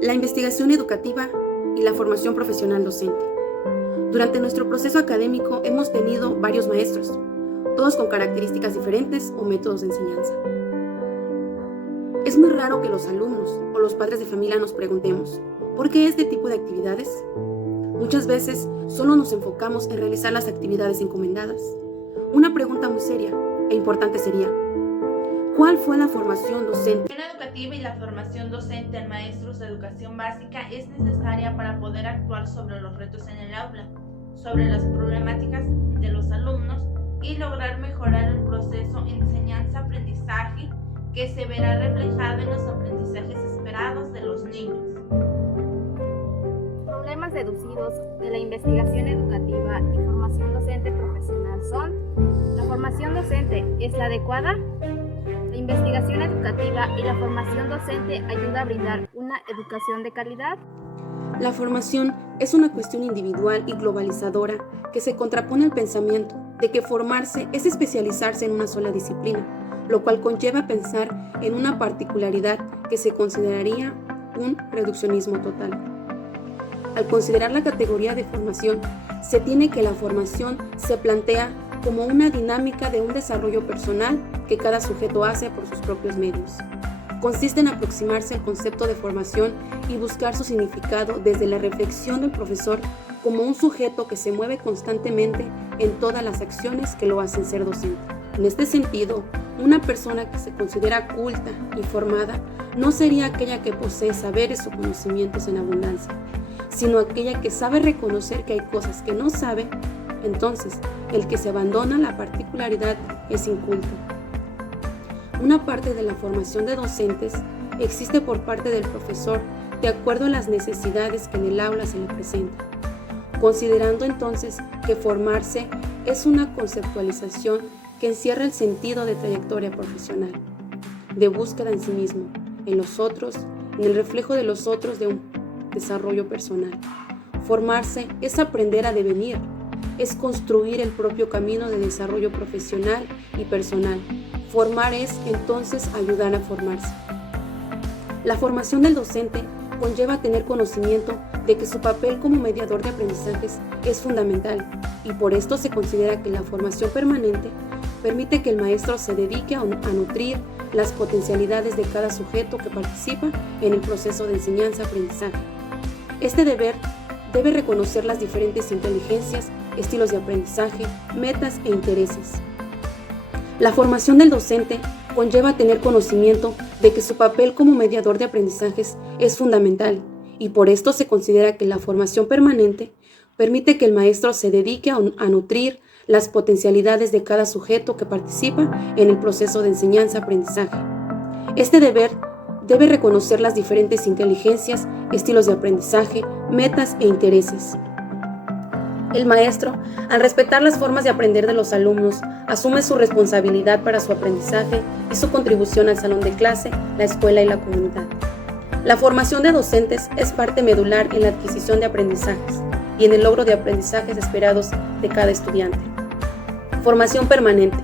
La investigación educativa y la formación profesional docente. Durante nuestro proceso académico hemos tenido varios maestros, todos con características diferentes o métodos de enseñanza. Es muy raro que los alumnos o los padres de familia nos preguntemos, ¿por qué este tipo de actividades? Muchas veces solo nos enfocamos en realizar las actividades encomendadas. Una pregunta muy seria e importante sería, ¿cuál fue la formación docente? La formación educativa y la formación docente en maestros de educación básica es necesaria para poder actuar sobre los retos en el aula, sobre las problemáticas de los alumnos y lograr mejorar el proceso enseñanza-aprendizaje que se verá reflejado en los aprendizajes esperados de los niños. Problemas deducidos de la investigación educativa y formación docente profesional son: ¿la formación docente es la adecuada? La investigación educativa y la formación docente ayuda a brindar una educación de calidad. La formación es una cuestión individual y globalizadora que se contrapone al pensamiento de que formarse es especializarse en una sola disciplina, lo cual conlleva pensar en una particularidad que se consideraría un reduccionismo total. Al considerar la categoría de formación, se tiene que la formación se plantea como una dinámica de un desarrollo personal que cada sujeto hace por sus propios medios. Consiste en aproximarse al concepto de formación y buscar su significado desde la reflexión del profesor como un sujeto que se mueve constantemente en todas las acciones que lo hacen ser docente. En este sentido, una persona que se considera culta y formada no sería aquella que posee saberes o conocimientos en abundancia, sino aquella que sabe reconocer que hay cosas que no sabe. Entonces, el que se abandona la particularidad es inculto. Una parte de la formación de docentes existe por parte del profesor de acuerdo a las necesidades que en el aula se le presentan, considerando entonces que formarse es una conceptualización que encierra el sentido de trayectoria profesional, de búsqueda en sí mismo, en los otros, en el reflejo de los otros de un desarrollo personal. Formarse es aprender a devenir, es construir el propio camino de desarrollo profesional y personal. Formar es, entonces, ayudar a formarse. La formación del docente conlleva tener conocimiento de que su papel como mediador de aprendizajes es fundamental y por esto se considera que la formación permanente permite que el maestro se dedique a nutrir las potencialidades de cada sujeto que participa en el proceso de enseñanza-aprendizaje. Este deber debe reconocer las diferentes inteligencias, estilos de aprendizaje, metas e intereses. La formación del docente conlleva tener conocimiento de que su papel como mediador de aprendizajes es fundamental y por esto se considera que la formación permanente permite que el maestro se dedique a nutrir las potencialidades de cada sujeto que participa en el proceso de enseñanza-aprendizaje. Este deber debe reconocer las diferentes inteligencias, estilos de aprendizaje, metas e intereses. El maestro, al respetar las formas de aprender de los alumnos, asume su responsabilidad para su aprendizaje y su contribución al salón de clase, la escuela y la comunidad. La formación de docentes es parte medular en la adquisición de aprendizajes y en el logro de aprendizajes esperados de cada estudiante. Formación permanente.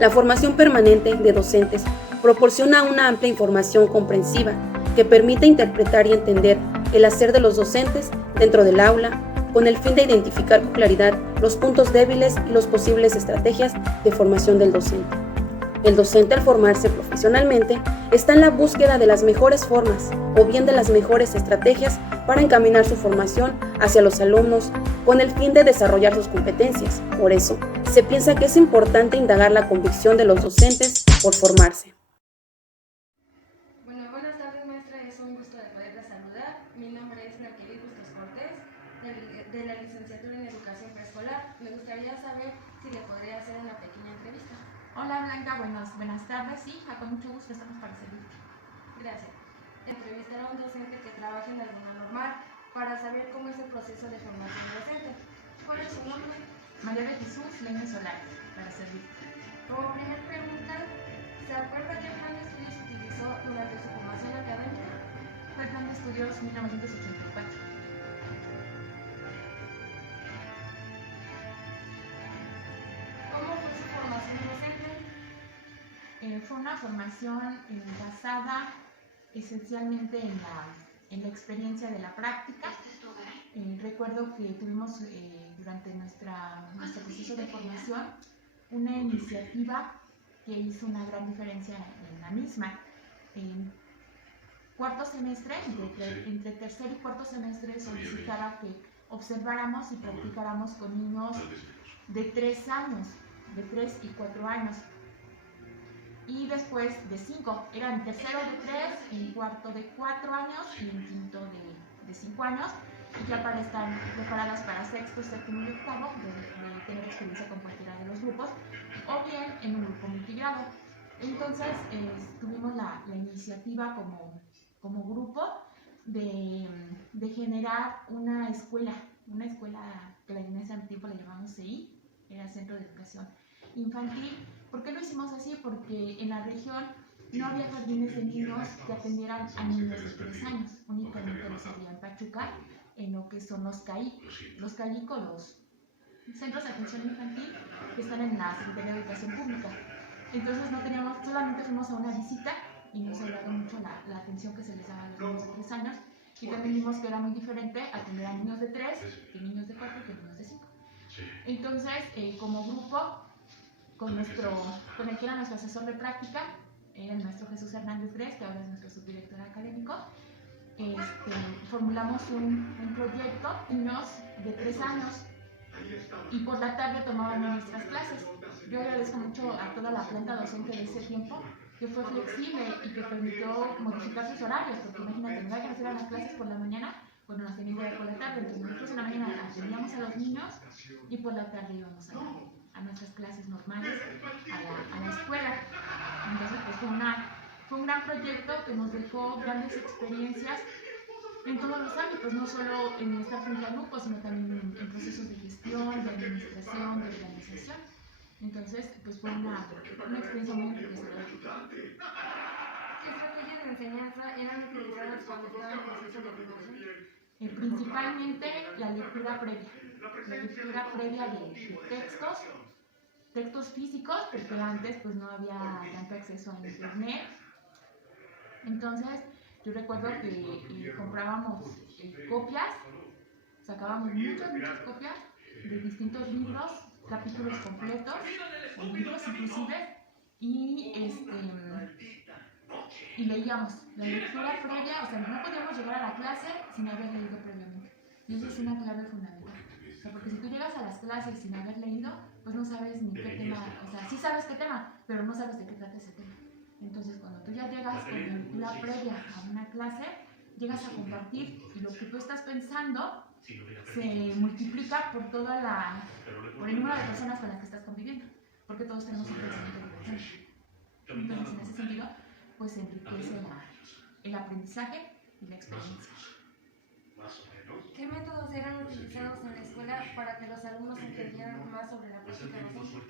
La formación permanente de docentes proporciona una amplia información comprensiva que permite interpretar y entender el hacer de los docentes dentro del aula, con el fin de identificar con claridad los puntos débiles y las posibles estrategias de formación del docente. El docente, al formarse profesionalmente, está en la búsqueda de las mejores formas o bien de las mejores estrategias para encaminar su formación hacia los alumnos con el fin de desarrollar sus competencias. Por eso, se piensa que es importante indagar la convicción de los docentes por formarse. Buenas tardes, maestra. Es un gusto de poderla saludar. Mi nombre es Naquelit Bustos Cortés, de la licenciatura en Educación Preescolar. Me gustaría saber si le podría hacer una pequeña entrevista. Hola Blanca, buenas tardes. Sí, con mucho gusto estamos para servirte. Gracias. Entrevistar a un docente que trabaja en alguna normal para saber cómo es el proceso de formación docente. ¿Cuál es su nombre? María de Jesús Leña Solares, para servirte. Como primera pregunta, ¿se acuerda qué plan de estudios utilizó durante su formación académica? Fue el plan de estudios 1984. ¿Cómo fue su formación docente? Fue una formación basada esencialmente la experiencia de la práctica. Recuerdo que tuvimos durante nuestro proceso de formación una iniciativa que hizo una gran diferencia en la misma. En cuarto semestre, entre tercer y cuarto semestre, solicitaba que observáramos y practicáramos con niños de 3 años, de 3 y 4 años. Y después de 5, eran tercero de 3, en cuarto de 4 años y en quinto de 5 años, y ya para estar preparadas para sexto, séptimo y octavo, de tener experiencia con cualquiera de los grupos, o bien en un grupo multigrado. Entonces tuvimos la iniciativa como grupo de generar una escuela que en ese tiempo le llamamos CI, era Centro de Educación Infantil. ¿Por qué lo hicimos así? Porque en la región no había jardines de niños que atendieran a niños de 3 años, únicamente los había en Pachuca, en lo que son los CAIC, los Centros de Atención Infantil, que están en la Secretaría de Educación Pública. Entonces no teníamos, solamente fuimos a una visita y nos agradó mucho la atención que se les daba a los niños de 3 años, y también vimos que era muy diferente atender a niños de 3 que niños de 4 que niños de 5. Entonces, como grupo, con el que era nuestro asesor de práctica, era el maestro Jesús Hernández Gres, que ahora es nuestro subdirector académico, formulamos un proyecto, niños de 3 años, y por la tarde tomábamos nuestras clases. Yo agradezco mucho a toda la planta docente de ese tiempo, que fue flexible y que permitió modificar sus horarios, porque imagínate, no hay que hacer las clases por la mañana, pues nos tenían que ver por la tarde. Entonces nosotros en la mañana atendíamos a los niños y por la tarde íbamos a nuestras clases normales, a la escuela. Entonces pues fue un gran proyecto que nos dejó grandes experiencias en todos los ámbitos, no solo en estar frente a grupos, sino también en procesos de gestión, de administración, de organización. Entonces, pues fue una experiencia muy enriquecedora. ¿Qué estrategias de enseñanza eran utilizadas cuando estaba en proceso de formación? Principalmente la lectura previa de textos físicos, porque antes pues no había tanto acceso a internet. Entonces, yo recuerdo que comprábamos copias, sacábamos muchas copias de distintos libros, capítulos completos, o libros inclusive, y leíamos. La lectura previa, o sea, no podíamos llegar a la clase sin haber leído previamente. Y eso es una clave fundamental. O sea, porque si tú llegas a las clases sin haber leído, pues no sabes ni qué tema, o sea, sí sabes qué tema, pero no sabes de qué trata ese tema. Entonces, cuando tú ya llegas con la lectura previa a una clase, llegas a compartir, y lo que tú estás pensando se multiplica por el número de personas con las que estás conviviendo, porque todos tenemos un pensamiento diferente. Entonces, en ese sentido, pues se enriquece el aprendizaje y la experiencia. ¿Qué métodos eran utilizados en la escuela para que los alumnos entendieran más sobre la práctica docente?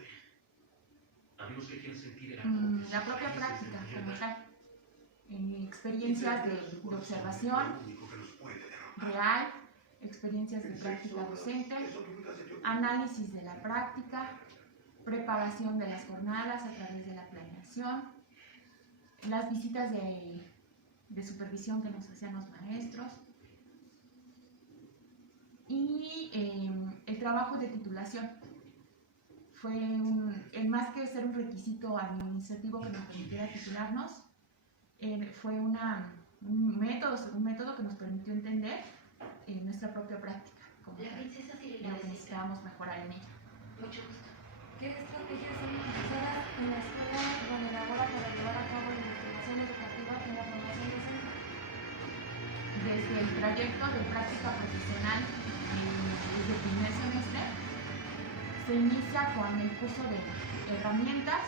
La propia práctica, como tal. Experiencias de observación real, experiencias de práctica docente, análisis de la práctica, preparación de las jornadas a través de la planeación, las visitas de supervisión que nos hacían los maestros, y el trabajo de titulación. Fue más que ser un requisito administrativo que nos permitiera titularnos, fue un método que nos permitió entender nuestra propia práctica, como lo que necesitábamos mejorar en ella. Mucho gusto. ¿Qué estrategias son utilizadas en la escuela donde labora para llevar a cabo la investigación educativa en la formación docente? Desde el trayecto de práctica profesional, desde el primer semestre, se inicia con el curso de herramientas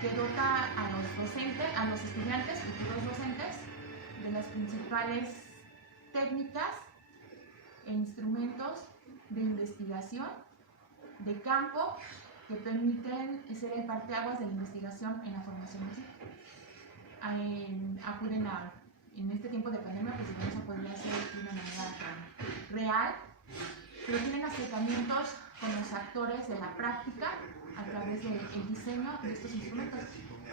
que dota a los estudiantes, futuros docentes, de las principales técnicas e instrumentos de investigación de campo que permiten ser el parteaguas de la investigación en la formación docente. Acuden en este tiempo de pandemia, pues vamos a poder hacer de una manera real, pero tienen acercamientos con los actores de la práctica a través del diseño de estos instrumentos.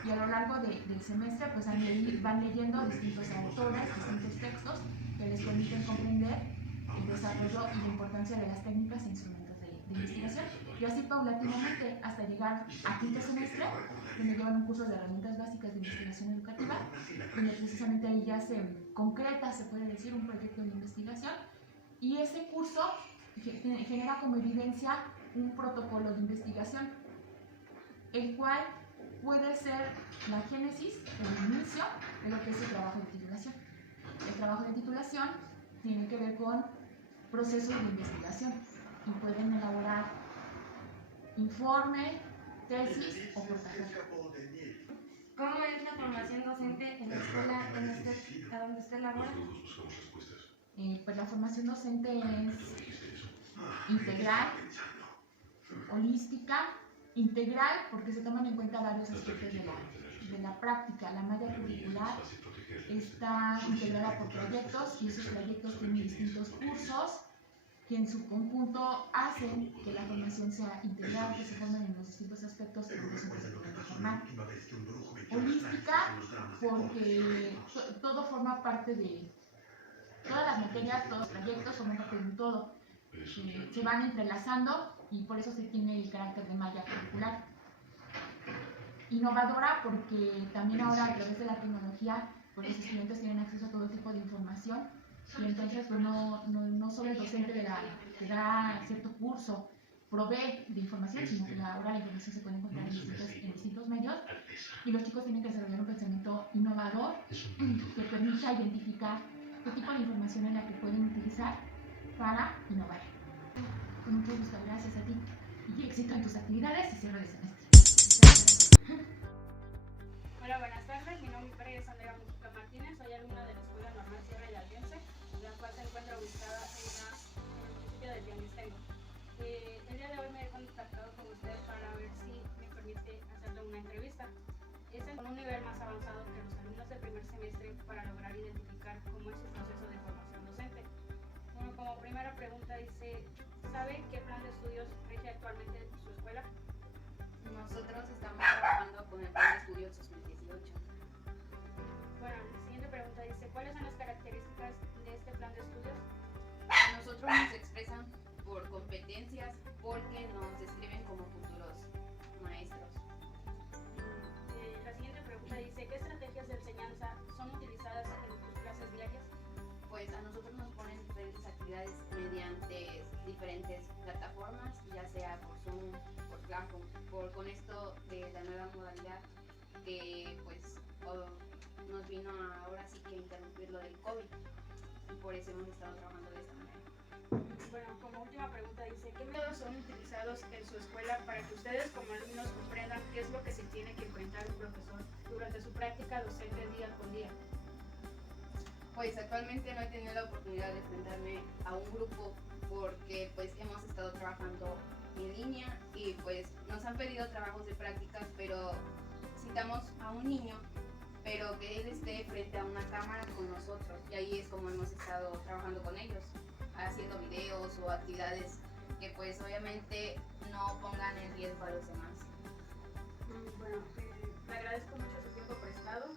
Y a lo largo del semestre pues van leyendo distintos autores, distintos textos, desarrollo y la importancia de las técnicas e instrumentos de investigación, y así paulatinamente hasta llegar a quinto semestre, donde llevan un curso de herramientas básicas de investigación educativa, donde precisamente ahí ya se concreta, se puede decir, un proyecto de investigación, y ese curso genera como evidencia un protocolo de investigación, el cual puede ser la génesis, el inicio de lo que es el trabajo de titulación. El trabajo de titulación tiene que ver con procesos de investigación y pueden elaborar informe, tesis o portafolio. ¿Cómo es la formación docente en la escuela a donde usted labora? Pues la formación docente es integral, holística, integral porque se toman en cuenta varios aspectos de la práctica. La malla curricular está integrada por proyectos y esos proyectos tienen distintos cursos que en su conjunto hacen que la formación sea integral, que se formen en los distintos aspectos que los docentes se pueden formar. Holística porque todo forma parte de todas las materias, todos los proyectos forman parte de un todo. Se van entrelazando y por eso se tiene el carácter de malla curricular. Innovadora porque también ahora a través de la tecnología pues los estudiantes tienen acceso a todo tipo de información y entonces pues, no solo el docente que da cierto curso provee de información, sino que ahora la información se puede encontrar en distintos medios y los chicos tienen que desarrollar un pensamiento innovador que permita identificar qué tipo de información es la que pueden utilizar para innovar. Con mucho gusto, gracias a ti y éxito en tus actividades y cierre de semestre. Hola, buenas tardes. Mi nombre es Andrea Mujica Martínez. Soy alumna de la Escuela Normal Sierra del Albiense, la cual se encuentra ubicada en el municipio de Tianguistengo. El día de hoy me he contactado con ustedes para ver si me permite hacerle una entrevista. Es con un nivel más avanzado que los alumnos del primer semestre para lograr identificar cómo es su proceso de formación docente. Bueno, como primera pregunta dice, ¿sabe qué plan de estudios rige actualmente su escuela? Nosotros estamos trabajando con el plan de estudios 2018. Bueno, la siguiente pregunta dice, ¿cuáles son las características de este plan de estudios? A nosotros nos expresan por competencias porque nos describen como futuros maestros. La siguiente pregunta dice, ¿qué estrategias de enseñanza son utilizadas en tus clases diarias? Pues a nosotros nos ponen diferentes actividades mediante diferentes plataformas, ya sea por Zoom, por Classroom, con esto de la nueva modalidad que pues nos vino ahora sí que interrumpir lo del COVID y por eso hemos estado trabajando de esta manera. Bueno, como última pregunta dice, ¿qué métodos son utilizados en su escuela para que ustedes como alumnos comprendan qué es lo que se tiene que enfrentar un profesor durante su práctica docente día con día? Pues actualmente no he tenido la oportunidad de enfrentarme a un grupo porque pues hemos estado trabajando en línea y pues nos han pedido trabajos de prácticas, pero citamos a un niño, pero que él esté frente a una cámara con nosotros y ahí es como hemos estado trabajando con ellos, haciendo videos o actividades que pues obviamente no pongan en riesgo a los demás. Bueno, le agradezco mucho su tiempo prestado.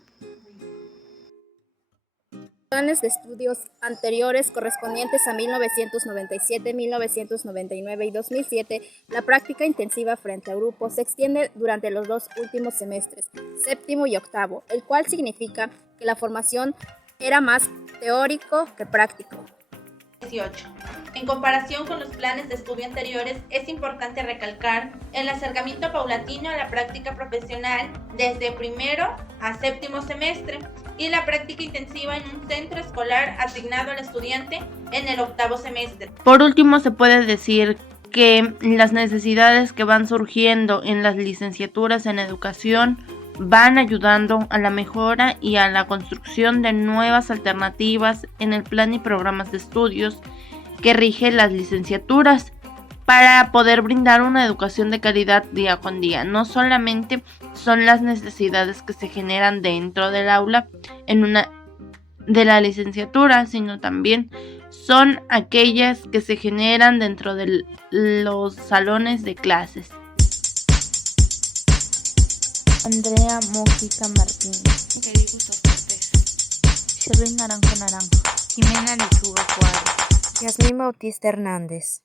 Planes de estudios anteriores correspondientes a 1997, 1999 y 2007, la práctica intensiva frente a grupos se extiende durante los dos últimos semestres, séptimo y octavo, el cual significa que la formación era más teórico que práctico. 18. En comparación con los planes de estudio anteriores, es importante recalcar el acercamiento paulatino a la práctica profesional desde primero a séptimo semestre y la práctica intensiva en un centro escolar asignado al estudiante en el octavo semestre. Por último, se puede decir que las necesidades que van surgiendo en las licenciaturas en educación van ayudando a la mejora y a la construcción de nuevas alternativas en el plan y programas de estudios que rigen las licenciaturas para poder brindar una educación de calidad día con día. No solamente son las necesidades que se generan dentro del aula de la licenciatura, sino también son aquellas que se generan dentro de los salones de clases. Andrea Mujica Martínez, Bustos Cortés, Sherwin Naranjo, Jimena Lechuga Cuadro, Yasmín Bautista Hernández.